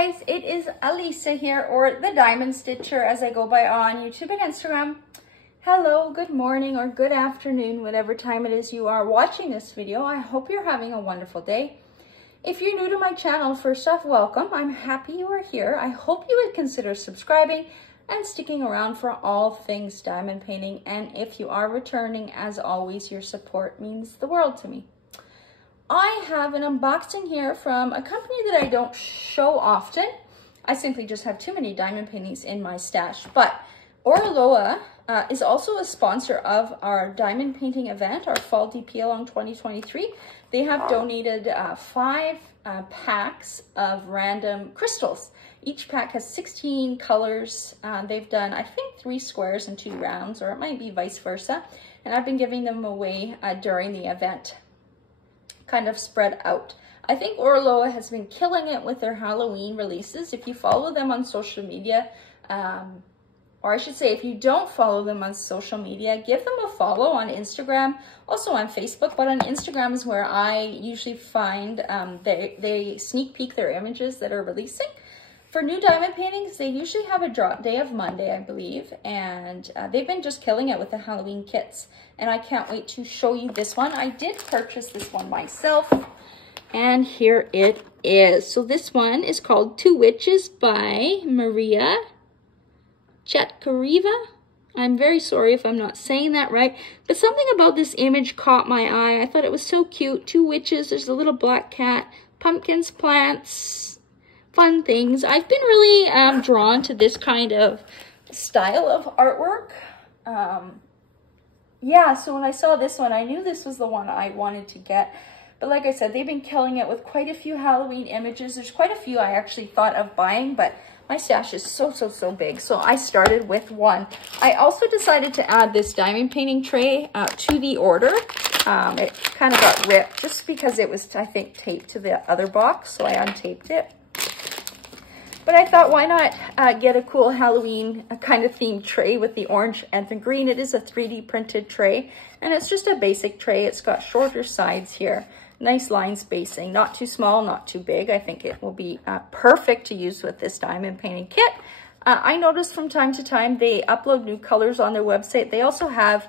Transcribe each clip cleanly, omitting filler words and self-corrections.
guys, it is Alisa here, or the Diamond Stitcher as I go by on YouTube and Instagram. Hello, good morning or good afternoon, whatever time it is you are watching this video. I hope you're having a wonderful day. If you're new to my channel, first off, welcome. I'm happy you are here. I hope you would consider subscribing and sticking around for all things diamond painting. And if you are returning, as always, your support means the world to me. I have an unboxing here from a company that I don't show often. I simply just have too many diamond paintings in my stash. But Oraloa is also a sponsor of our diamond painting event, our Fall DP Along 2023. They have donated 5 packs of random crystals. Each pack has 16 colors. They've done, I think, 3 squares and 2 rounds, or it might be vice versa. And I've been giving them away during the event, kind of spread out. I think Oraloa has been killing it with their Halloween releases. If you follow them on social media, or I should say, if you don't follow them on social media, give them a follow on Instagram, also on Facebook, but on Instagram is where I usually find they sneak peek their images that are releasing. For new diamond paintings, they usually have a drop day of Monday, I believe, and they've been just killing it with the Halloween kits, and I can't wait to show you this one. I did purchase this one myself, and here it is. So this one is called Two Witches by Maria Chetkareva. I'm very sorry if I'm not saying that right, but something about this image caught my eye. I thought it was so cute. 2 witches, there's a little black cat, pumpkins, plants, fun things. I've been really drawn to this kind of style of artwork. Yeah, so when I saw this one, I knew this was the one I wanted to get. But like I said, they've been killing it with quite a few Halloween images. There's quite a few I actually thought of buying, but my stash is so big, so I started with one. I also decided to add this diamond painting tray to the order. It kind of got ripped just because it was, I think, taped to the other box, so I untaped it. But I thought, why not get a cool Halloween kind of themed tray with the orange and the green. It is a 3D printed tray, and it's just a basic tray. It's got shorter sides here. Nice line spacing, not too small, not too big. I think it will be perfect to use with this diamond painting kit. I noticed from time to time they upload new colors on their website. They also have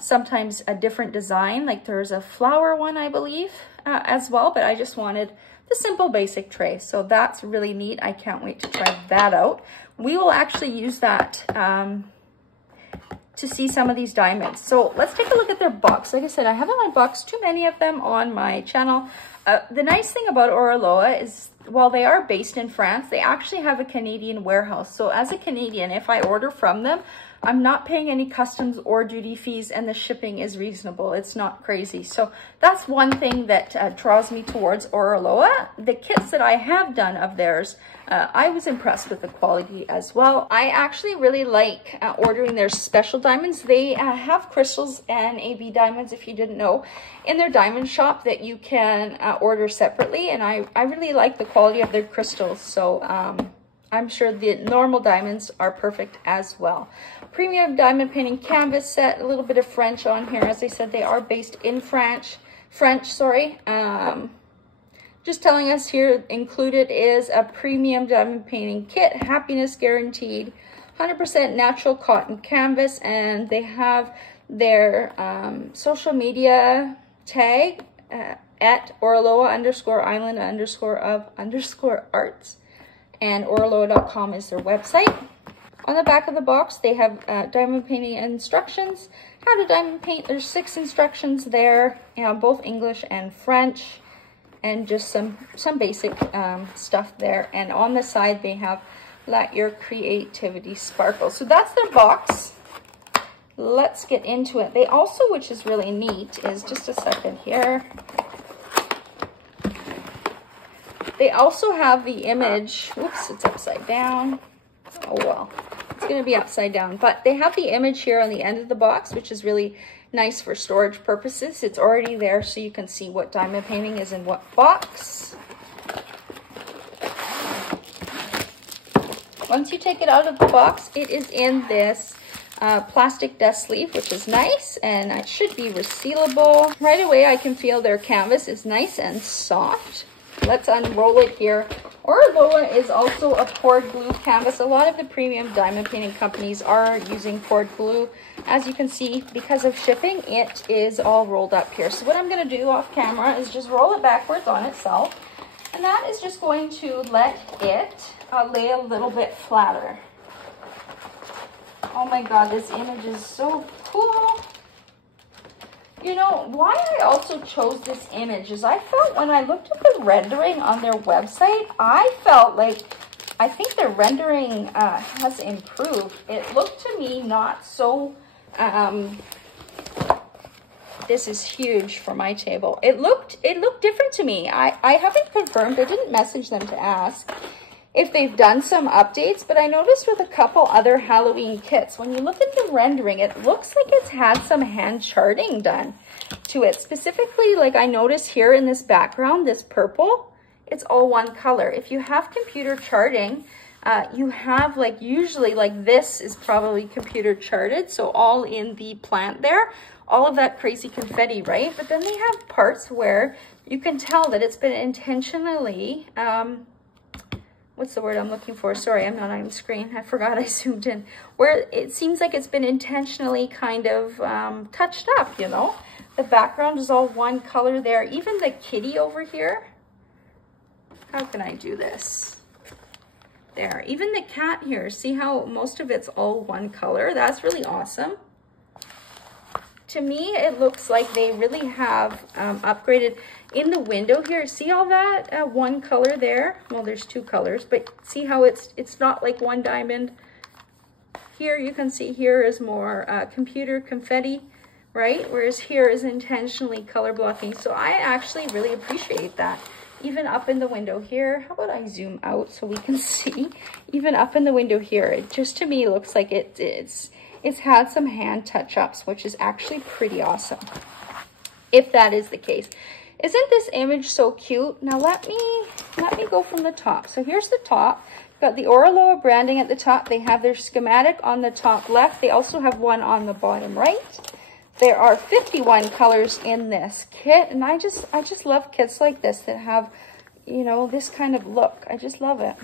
sometimes a different design, like there's a flower one, I believe, as well, but I just wanted the simple basic tray. So that's really neat. I can't wait to try that out. We will actually use that to see some of these diamonds. So let's take a look at their box. Like I said, I haven't unboxed too many of them on my channel. The nice thing about Oraloa is, while they are based in France, they actually have a Canadian warehouse. So as a Canadian, if I order from them, I'm not paying any customs or duty fees, and the shipping is reasonable. It's not crazy. So that's one thing that draws me towards Oraloa. The kits that I have done of theirs, I was impressed with the quality as well. I actually really like ordering their special diamonds. They have crystals and AB diamonds, if you didn't know, in their diamond shop that you can order separately, and I really like the quality of their crystals. So I'm sure the normal diamonds are perfect as well. Premium diamond painting canvas set, a little bit of French on here. As I said, they are based in French, sorry. Just telling us here, included is a premium diamond painting kit, happiness guaranteed, 100% natural cotton canvas, and they have their social media tag at Oraloa_island_of_arts, and Oraloa.com is their website. On the back of the box, they have diamond painting instructions, how to diamond paint. There's 6 instructions there, both English and French, and just some basic stuff there. And on the side, they have let your creativity sparkle. So that's their box. Let's get into it. They also, which is really neat, is just a second here. They also have the image. Oops, it's upside down. Oh well, it's going to be upside down. But they have the image here on the end of the box, which is really nice for storage purposes. It's already there so you can see what diamond painting is in what box. Once you take it out of the box, it is in this plastic dust sleeve, which is nice, and it should be resealable. Right away, I can feel their canvas is nice and soft. Let's unroll it here Oraloa is also a poured glue canvas. A lot of the premium diamond painting companies are using poured glue. As you can see, because of shipping, it is all rolled up here. So what I'm going to do off camera is just roll it backwards on itself. And that is just going to let it lay a little bit flatter. Oh my God, this image is so cool. You know, why I also chose this image is I felt when I looked at the rendering on their website, I felt like, I think the rendering has improved. It looked to me not so, this is huge for my table. It looked different to me. I haven't confirmed, I didn't message them to ask if they've done some updates, but I noticed with a couple other Halloween kits, when you look at the rendering, it looks like it's had some hand charting done to it. Specifically, like I noticed here in this background, this purple, it's all one color. If you have computer charting, you have like usually like this is probably computer charted, so all in the plant there, all of that crazy confetti, right? But then they have parts where you can tell that it's been intentionally, what's the word I'm looking for? Sorry, I'm not on screen. I forgot I zoomed in. Where it seems like it's been intentionally kind of touched up, you know? The background is all one color there. Even the kitty over here. How can I do this? There. Even the cat here. See how most of it's all one color? That's really awesome. To me, it looks like they really have upgraded. In the window here, see all that one color there? Well, there's two colors, but see how it's not like one diamond. Here you can see here is more computer confetti, right? Whereas here is intentionally color blocking. So I actually really appreciate that. Even up in the window here, how about I zoom out so we can see? Even up in the window here, it just to me looks like it's had some hand touch-ups, which is actually pretty awesome, if that is the case. Isn't this image so cute? Now let me go from the top. So here's the top. Got the Oraloa branding at the top. They have their schematic on the top left. They also have one on the bottom right. There are 51 colors in this kit, and I just love kits like this that have, you know, this kind of look. I just love it.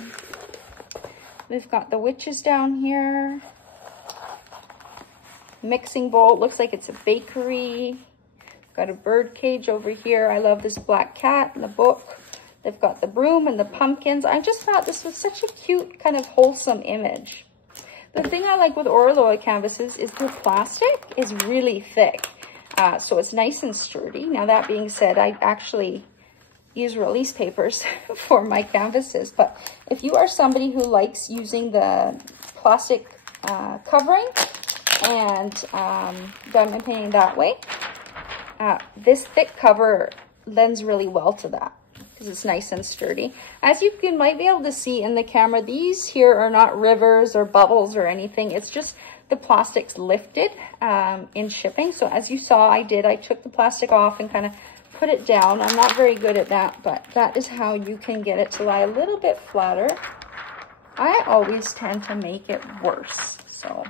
We've got the witches down here. Mixing bowl. Looks like it's a bakery. Got a bird cage over here. I love this black cat in the book. They've got the broom and the pumpkins. I just thought this was such a cute, kind of wholesome image. The thing I like with Oraloa canvases is the plastic is really thick. So it's nice and sturdy. Now that being said, I actually use release papers for my canvases. But if you are somebody who likes using the plastic covering and diamond painting that way, this thick cover lends really well to that because it's nice and sturdy. As you might be able to see in the camera, these here are not rivers or bubbles or anything. It's just the plastic's lifted in shipping. So as you saw, I took the plastic off and kind of put it down. I'm not very good at that, but that is how you can get it to lie a little bit flatter. I always tend to make it worse, so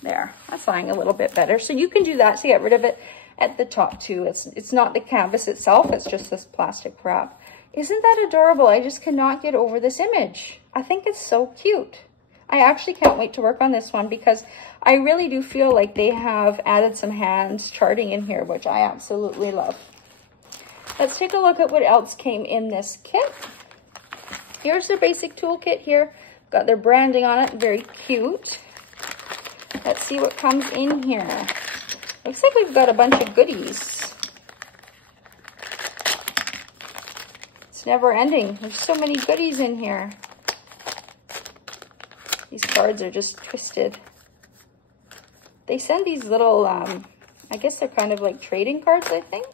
there, that's lying a little bit better. So you can do that to get rid of it at the top too. It's not the canvas itself, it's just this plastic wrap. Isn't that adorable? I just cannot get over this image. I think it's so cute. I actually can't wait to work on this one because I really do feel like they have added some hand charting in here, which I absolutely love. Let's take a look at what else came in this kit. Here's their basic toolkit here. Got their branding on it, very cute. Let's see what comes in here. Looks like we've got a bunch of goodies. It's never ending. There's so many goodies in here. These cards are just twisted. They send these little, I guess they're kind of like trading cards, I think.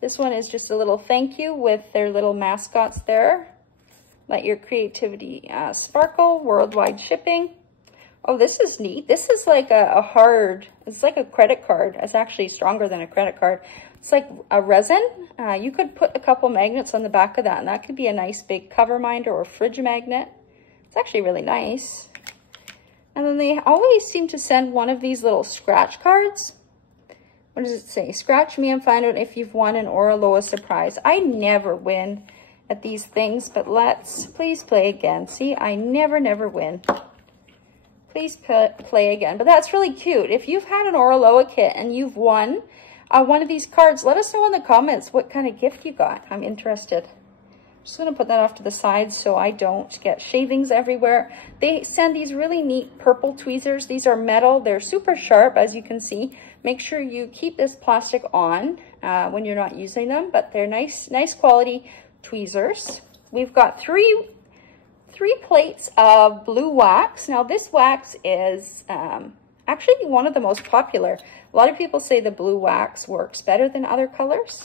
This one is just a little thank you with their little mascots there. Let your creativity sparkle, worldwide shipping. Oh, this is neat. This is like it's like a credit card. It's actually stronger than a credit card. It's like a resin. You could put a couple magnets on the back of that, and that could be a nice big cover minder or fridge magnet. It's actually really nice. And then they always seem to send one of these little scratch cards. What does it say? Scratch me and find out if you've won an Oraloa surprise. I never win at these things, but let's please play again. See, I never win. Please play again. But that's really cute. If you've had an Oraloa kit and you've won one of these cards, let us know in the comments what kind of gift you got. I'm interested. I'm just going to put that off to the side so I don't get shavings everywhere. They send these really neat purple tweezers. These are metal. They're super sharp, as you can see. Make sure you keep this plastic on when you're not using them, but they're nice quality tweezers. We've got three plates of blue wax. Now this wax is actually one of the most popular. A lot of people say the blue wax works better than other colors.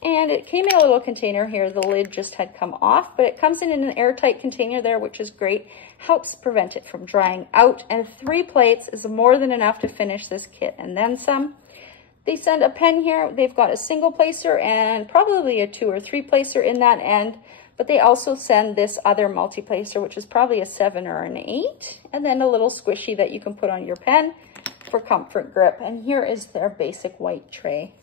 And it came in a little container here. The lid just had come off, but it comes in an airtight container there, which is great. Helps prevent it from drying out. And 3 plates is more than enough to finish this kit and then some. They send a pen here. They've got a single placer and probably a 2 or 3 placer in that end. But they also send this other multi-placer, which is probably a 7 or an 8. And then a little squishy that you can put on your pen for comfort grip. And here is their basic white tray.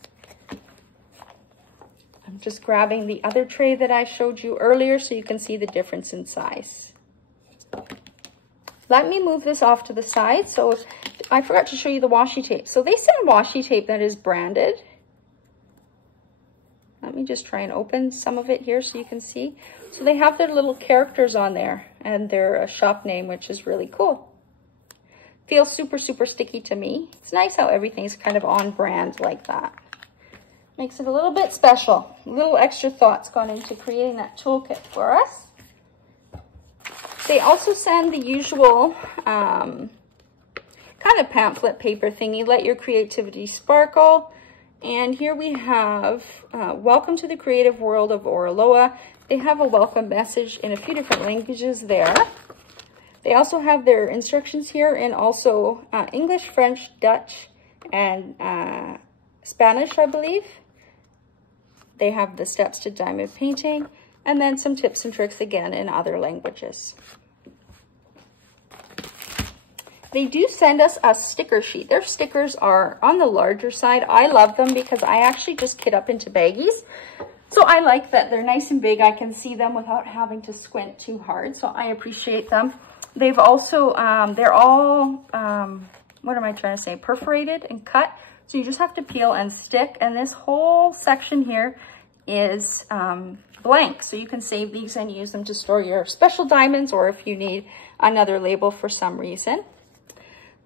I'm just grabbing the other tray that I showed you earlier so you can see the difference in size. Let me move this off to the side. So I forgot to show you the washi tape. So they send washi tape that is branded. Let me just try and open some of it here so you can see. So they have their little characters on there and their shop name, which is really cool. Feels super sticky to me. It's nice how everything's kind of on brand like that. Makes it a little bit special. A little extra thought's gone into creating that toolkit for us. They also send the usual kind of pamphlet paper thingy, Let Your Creativity Sparkle. And here we have, welcome to the creative world of Oraloa. They have a welcome message in a few different languages there. They also have their instructions here in also English, French, Dutch, and Spanish, I believe. They have the steps to diamond painting, and then some tips and tricks again in other languages. They do send us a sticker sheet. Their stickers are on the larger side. I love them because I actually just kit up into baggies. So I like that they're nice and big. I can see them without having to squint too hard. So I appreciate them. They've also, they're all, what am I trying to say? Perforated and cut. So you just have to peel and stick. And this whole section here is blank. So you can save these and use them to store your special diamonds or if you need another label for some reason.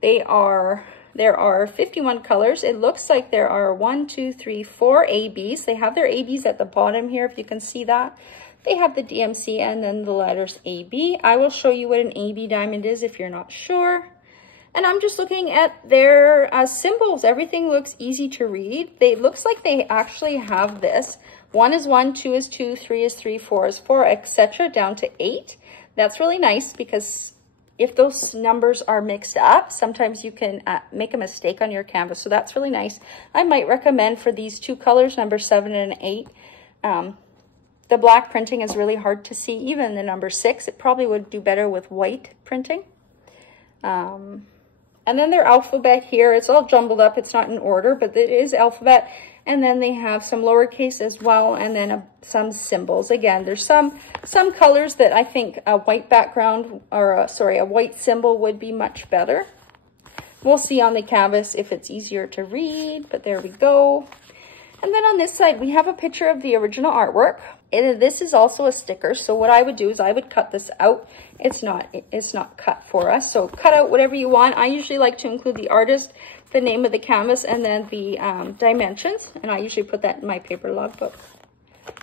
There are 51 colors. It looks like there are 4 ABs. They have their ABs at the bottom here, if you can see that. They have the DMC and then the letters AB. I will show you what an AB diamond is if you're not sure. And I'm just looking at their symbols. Everything looks easy to read. It looks like they actually have this. 1 is 1, 2 is 2, 3 is 3, 4 is 4, etc. down to 8. That's really nice because if those numbers are mixed up, sometimes you can make a mistake on your canvas. So that's really nice. I might recommend for these 2 colors, number 7 and 8. The black printing is really hard to see. Even the number 6, it probably would do better with white printing. And then their alphabet here, it's all jumbled up. It's not in order, but it is alphabet. And then they have some lowercase as well, and then some symbols. Again, there's some colors that I think a white background, or a white symbol would be much better. We'll see on the canvas if it's easier to read, but there we go. And then on this side, we have a picture of the original artwork. This is also a sticker, so what I would do is I would cut this out. It's not cut for us, so cut out whatever you want. I usually like to include the artist, the name of the canvas, and then the dimensions, and I usually put that in my paper logbook.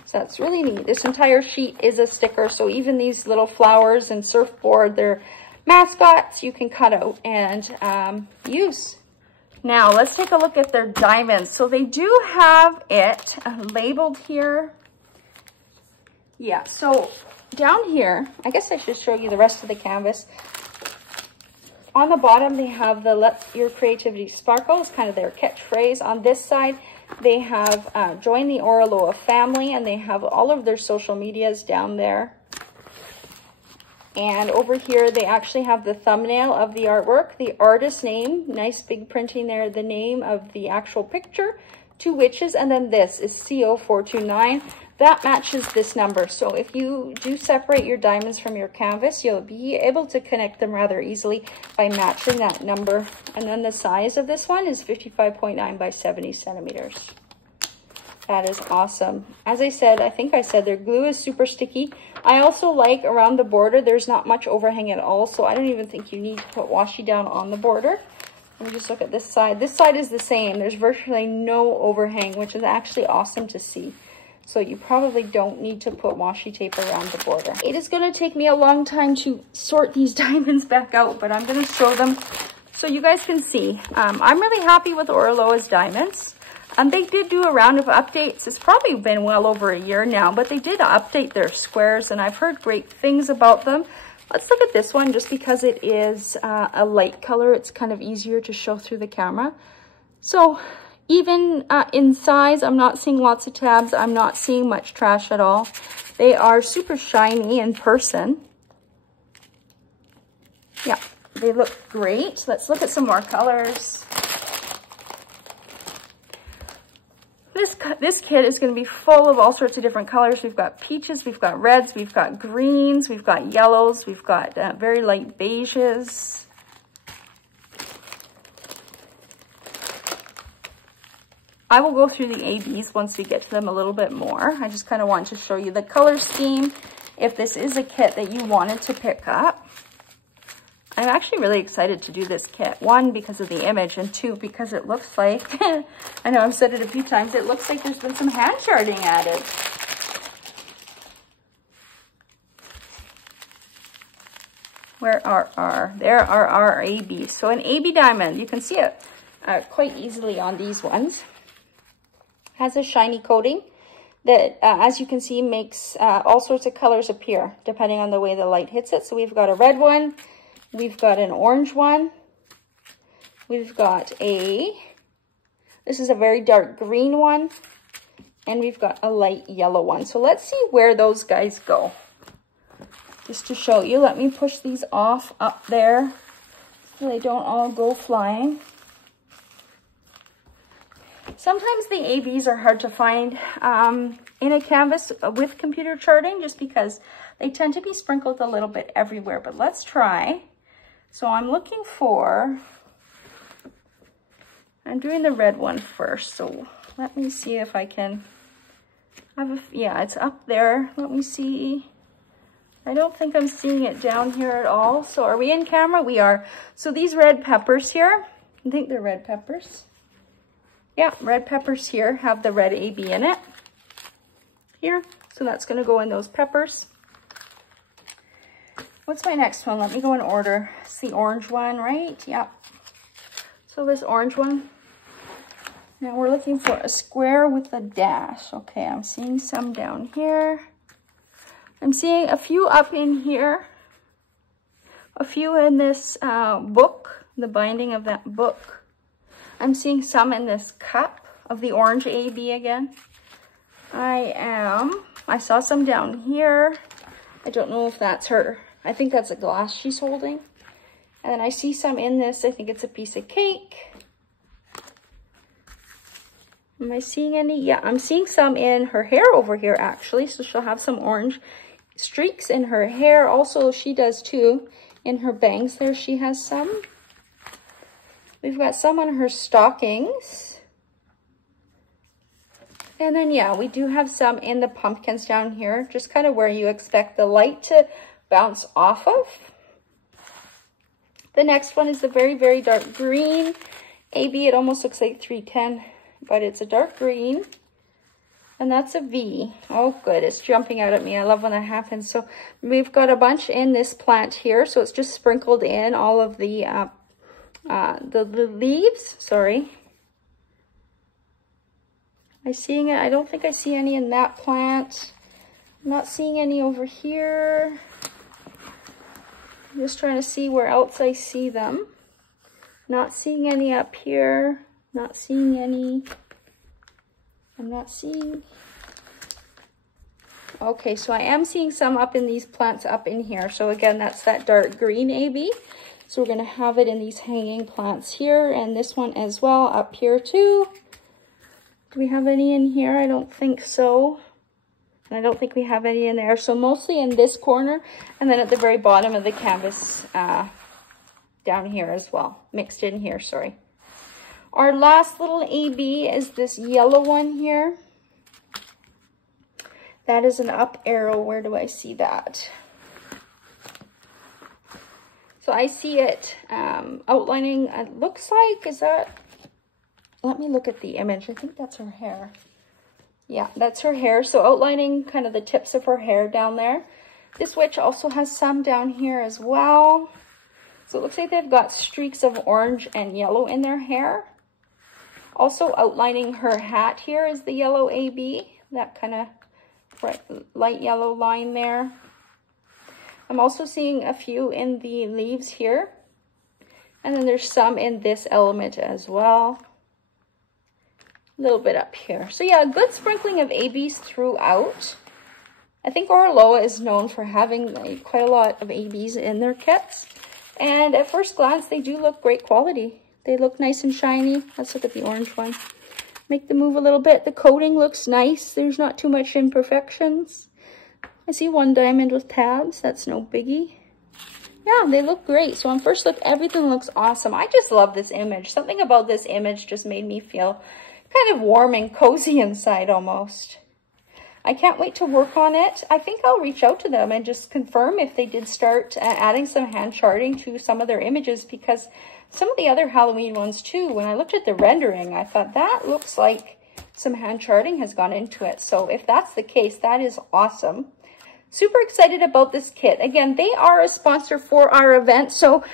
So that's really neat. This entire sheet is a sticker, so even these little flowers and surfboard, they're mascots you can cut out and use. Now let's take a look at their diamonds. So they do have it labeled here. Yeah, so down here, I guess I should show you the rest of the canvas. On the bottom, they have the Let Your Creativity Sparkle. It's kind of their catchphrase. On this side, they have join the Oraloa family, and they have all of their social medias down there. And over here, they actually have the thumbnail of the artwork, the artist name, nice big printing there, the name of the actual picture, 2 witches, and then this is CO429. that matches this number. So if you do separate your diamonds from your canvas, you'll be able to connect them rather easily by matching that number. And then the size of this one is 55.9 by 70 centimeters. That is awesome. As I said, I think I said their glue is super sticky. I also like around the border, there's not much overhang at all, so I don't even think you need to put washi down on the border. Let me just look at this side. This side is the same. There's virtually no overhang, which is actually awesome to see. So you probably don't need to put washi tape around the border. It is going to take me a long time to sort these diamonds back out, but I'm going to show them so you guys can see. I'm really happy with Oraloa's diamonds. They did do a round of updates. It's probably been well over a year now, but they did update their squares, and I've heard great things about them. Let's look at this one just because it is a light color. It's kind of easier to show through the camera. So even in size, I'm not seeing lots of tabs. I'm not seeing much trash at all. They are super shiny in person. Yeah, they look great. Let's look at some more colors. This kit is going to be full of all sorts of different colors. We've got peaches, we've got reds, we've got greens, we've got yellows, we've got very light beiges. I will go through the ABs once we get to them a little bit more. I just kind of want to show you the color scheme if this is a kit that you wanted to pick up. I'm actually really excited to do this kit. One, because of the image, and two, because it looks like, I know I've said it a few times, it looks like there's been some hand sharding added. There are our ABs. So an AB diamond, you can see it quite easily on these ones. Has a shiny coating that, as you can see, makes all sorts of colors appear depending on the way the light hits it. So we've got a red one, we've got an orange one, we've got this is a very dark green one, and we've got a light yellow one. So let's see where those guys go. Just to show you, let me push these off up there so they don't all go flying. Sometimes the ABs are hard to find in a canvas with computer charting just because they tend to be sprinkled a little bit everywhere, but let's try. So I'm looking for, I'm doing the red one first, so let me see if I can have yeah, it's up there. Let me see. I don't think I'm seeing it down here at all. So are we in camera? We are. So these red peppers here, I think they're red peppers. Yeah, red peppers here have the red AB in it. Here, so that's gonna go in those peppers. What's my next one? Let me go in order. It's the orange one, right? Yep. So this orange one. Now we're looking for a square with a dash. Okay, I'm seeing some down here. I'm seeing a few up in here. A few in this book, the binding of that book. I'm seeing some in this cup of the orange AB again. I saw some down here. I don't know if that's her. I think that's a glass she's holding. And then I see some in this. I think it's a piece of cake. Am I seeing any? Yeah, I'm seeing some in her hair over here actually. So she'll have some orange streaks in her hair. Also, she does too. In her bangs there, she has some. We've got some on her stockings. And then, yeah, we do have some in the pumpkins down here, just kind of where you expect the light to bounce off of. The next one is the very, very dark green AB. It almost looks like 310, but it's a dark green. And that's a V. Oh, good. It's jumping out at me. I love when that happens. So we've got a bunch in this plant here. So it's just sprinkled in all of the leaves. Sorry. Am I seeing it? I don't think I see any in that plant. I'm not seeing any over here. I'm just trying to see where else I see them. Not seeing any up here. Not seeing any. I'm not seeing. Okay, so I am seeing some up in these plants up in here. So again, that's that dark green AB. So we're going to have it in these hanging plants here, and this one as well up here too. Do we have any in here? I don't think so. And I don't think we have any in there. So mostly in this corner, and then at the very bottom of the canvas down here as well. Mixed in here, sorry. Our last little AB is this yellow one here. That is an up arrow. Where do I see that? So I see it outlining, it looks like, is that, let me look at the image. I think that's her hair. Yeah, that's her hair. So outlining kind of the tips of her hair down there. This witch also has some down here as well. So it looks like they've got streaks of orange and yellow in their hair. Also outlining her hat here is the yellow AB, that kind of bright, light yellow line there. I'm also seeing a few in the leaves here. And then there's some in this element as well. A little bit up here. So yeah, a good sprinkling of ABs throughout. I think Oraloa is known for having quite a lot of ABs in their kits. And at first glance, they do look great quality. They look nice and shiny. Let's look at the orange one. Make them move a little bit. The coating looks nice. There's not too much imperfections. I see one diamond with tabs. That's no biggie. Yeah, they look great. So on first look, everything looks awesome. I just love this image. Something about this image just made me feel kind of warm and cozy inside almost. I can't wait to work on it. I think I'll reach out to them and just confirm if they did start adding some hand charting to some of their images, because some of the other Halloween ones too, when I looked at the rendering, I thought that looks like some hand charting has gone into it. So if that's the case, that is awesome. Super excited about this kit. Again, they are a sponsor for our event. So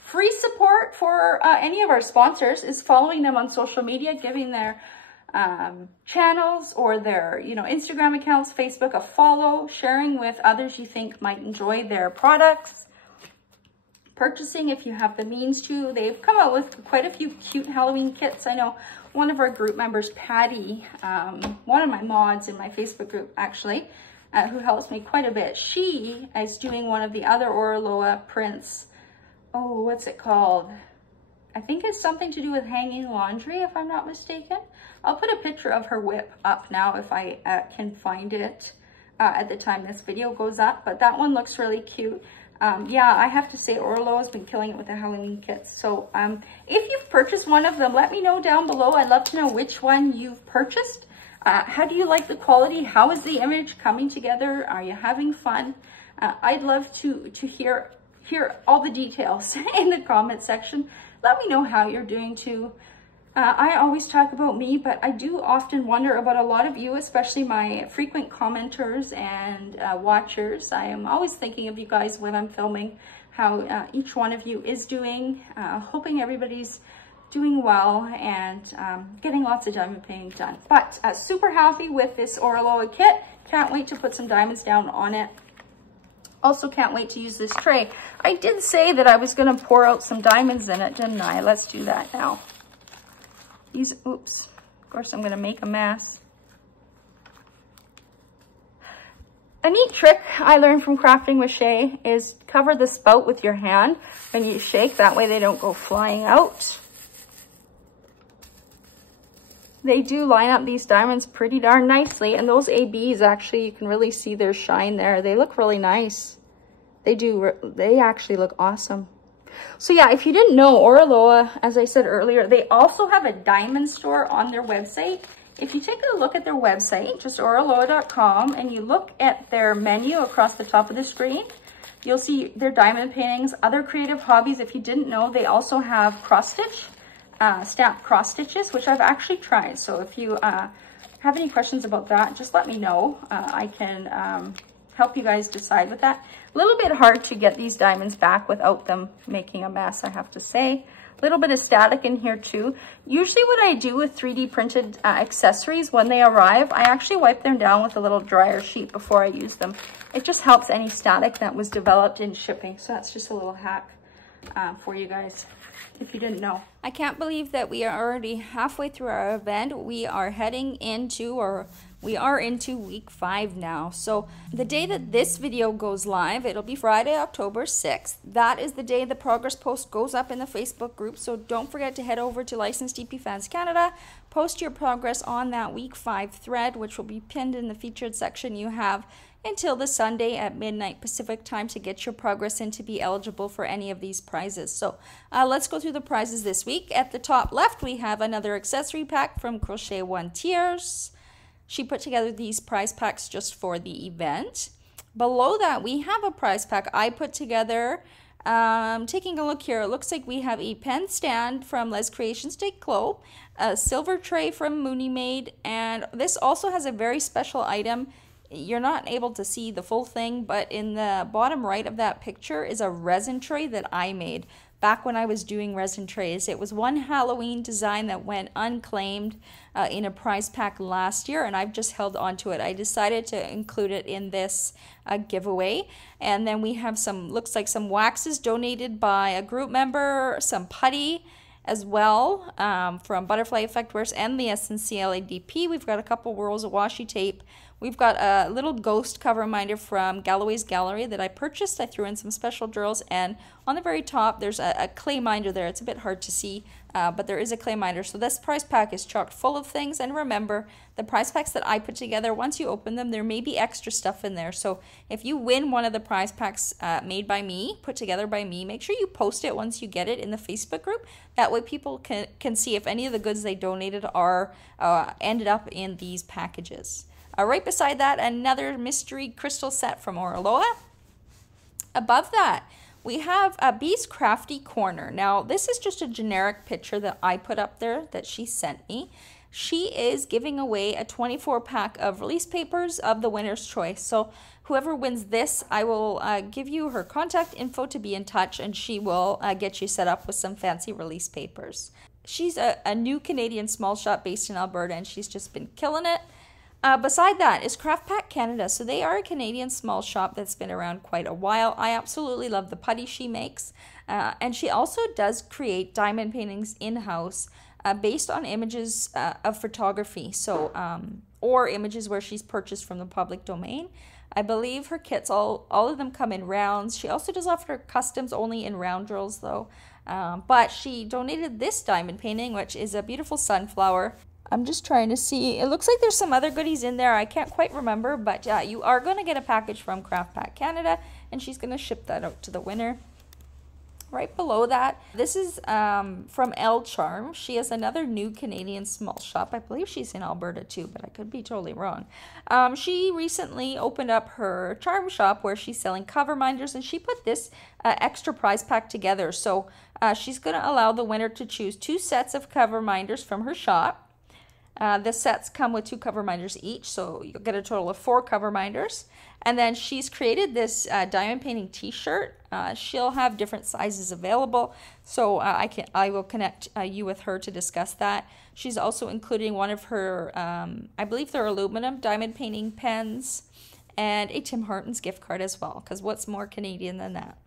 free support for any of our sponsors is following them on social media, giving their channels or their Instagram accounts, Facebook a follow, sharing with others you think might enjoy their products, purchasing if you have the means to. They've come out with quite a few cute Halloween kits. I know one of our group members, Patty, one of my mods in my Facebook group actually, who helps me quite a bit, she is doing one of the other Oraloa prints. Oh, what's it called? I think it's something to do with hanging laundry, if I'm not mistaken. I'll put a picture of her whip up now if I can find it at the time this video goes up. But that one looks really cute. Yeah, I have to say Oraloa has been killing it with the Halloween kits. So if you've purchased one of them, let me know down below. I'd love to know which one you've purchased. How do you like the quality? How is the image coming together? Are you having fun? I'd love to hear all the details in the comment section. Let me know how you're doing too. I always talk about me, but I do often wonder about a lot of you, especially my frequent commenters and watchers. I am always thinking of you guys when I'm filming, how each one of you is doing, hoping everybody's doing well and getting lots of diamond painting done. But super happy with this Oraloa kit. Can't wait to put some diamonds down on it. Also can't wait to use this tray. I did say that I was going to pour out some diamonds in it, didn't I? Let's do that now. These, oops, of course I'm going to make a mess. A neat trick I learned from crafting with Shay is cover the spout with your hand when you shake. That way they don't go flying out. They do line up these diamonds pretty darn nicely. And those ABs, actually, you can really see their shine there. They look really nice. They do. They actually look awesome. So yeah, if you didn't know, Oraloa, as I said earlier, they also have a diamond store on their website. If you take a look at their website, just oraloa.com, and you look at their menu across the top of the screen, you'll see their diamond paintings, other creative hobbies. If you didn't know, they also have cross-stitch. Stamp cross stitches, which I've actually tried. So if you have any questions about that, just let me know. I can help you guys decide with that. A little bit hard to get these diamonds back without them making a mess, I have to say. A little bit of static in here too. Usually what I do with 3D printed accessories, when they arrive, I actually wipe them down with a little dryer sheet before I use them. It just helps any static that was developed in shipping. So that's just a little hack for you guys, if you didn't know. I can't believe that we are already halfway through our event. We are heading into, or We are into week 5 now. So the day that this video goes live, it'll be Friday, October 6th. That is the day the progress post goes up in the Facebook group. So don't forget to head over to Licensed DP Fans Canada, post your progress on that week 5 thread, which will be pinned in the featured section. You have until the Sunday at midnight Pacific time to get your progress in to be eligible for any of these prizes. So let's go through the prizes this week. At the top left, we have another accessory pack from Crochet One Tiers. She put together these prize packs just for the event. Below that, we have a prize pack I put together. Taking a look here, it looks like we have a pen stand from Les Creations de Clos, a silver tray from Mooney Made, and this also has a very special item. You're not able to see the full thing, but in the bottom right of that picture is a resin tray that I made back when I was doing resin trays. It was one Halloween design that went unclaimed in a prize pack last year, and I've just held on to it. I decided to include it in this giveaway. And then we have some, looks like some waxes donated by a group member, some putty as well from Butterfly Effect Wares and the SNCLA DP. We've got a couple rolls of washi tape. We've got a little ghost cover reminder from Galloway's Gallery that I purchased. I threw in some special drills, and on the very top there's a clay minder there. It's a bit hard to see, but there is a clay minder. So this prize pack is chock full of things, and remember, the prize packs that I put together, once you open them, there may be extra stuff in there. So if you win one of the prize packs made by me, put together by me, make sure you post it once you get it in the Facebook group. That way people can see if any of the goods they donated are ended up in these packages. Right beside that, another mystery crystal set from Oraloa. Above that, we have a Bee's Crafty Corner. Now, this is just a generic picture that I put up there that she sent me. She is giving away a 24-pack of release papers of the winner's choice. So whoever wins this, I will give you her contact info to be in touch, and she will get you set up with some fancy release papers. She's a new Canadian small shop based in Alberta, and she's just been killing it. Beside that is Craft Pack Canada. So they are a Canadian small shop that's been around quite a while. I absolutely love the putty she makes. And she also does create diamond paintings in-house based on images of photography. So, or images where she's purchased from the public domain. I believe her kits, all of them come in rounds. She also does offer customs only in round drills though. But she donated this diamond painting, which is a beautiful sunflower. I'm just trying to see. It looks like there's some other goodies in there. I can't quite remember, but you are going to get a package from Craft Pack Canada, and she's going to ship that out to the winner. Right below that, this is from Elle Charm. She has another new Canadian small shop. I believe she's in Alberta too, but I could be totally wrong. She recently opened up her charm shop where she's selling cover minders, and she put this extra prize pack together. So she's going to allow the winner to choose 2 sets of cover minders from her shop. The sets come with 2 cover minders each, so you'll get a total of 4 cover minders. And then she's created this diamond painting t-shirt. She'll have different sizes available, so I will connect you with her to discuss that. She's also including one of her, I believe they're aluminum diamond painting pens, and a Tim Hortons gift card as well, because what's more Canadian than that?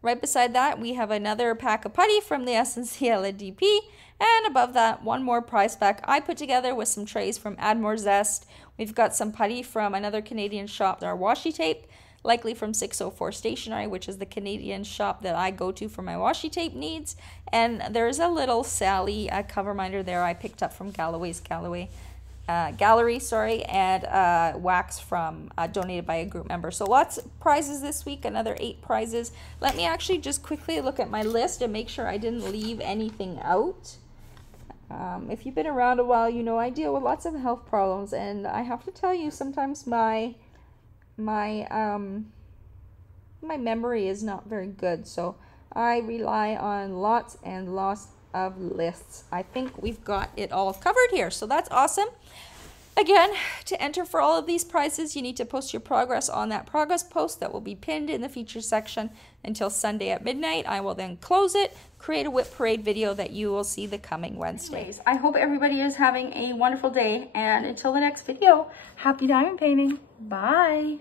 Right beside that, we have another pack of putty from the SNCLA DP. And above that, one more prize pack I put together with some trays from Add More Zest. We've got some putty from another Canadian shop, our washi tape, likely from 604 Stationery, which is the Canadian shop that I go to for my washi tape needs. And there's a little Sally cover minder there I picked up from Galloway's Gallery, and wax from donated by a group member. So lots of prizes this week, another 8 prizes. Let me actually just quickly look at my list and make sure I didn't leave anything out. If you've been around a while, you know I deal with lots of health problems, and I have to tell you, sometimes my memory is not very good, so I rely on lots and lots of lists. I think we've got it all covered here, so that's awesome. Again, to enter for all of these prizes, you need to post your progress on that progress post that will be pinned in the feature section until Sunday at midnight. I will then close it, create a whip parade video that you will see the coming Wednesday. Anyways, I hope everybody is having a wonderful day, and until the next video, happy diamond painting. Bye.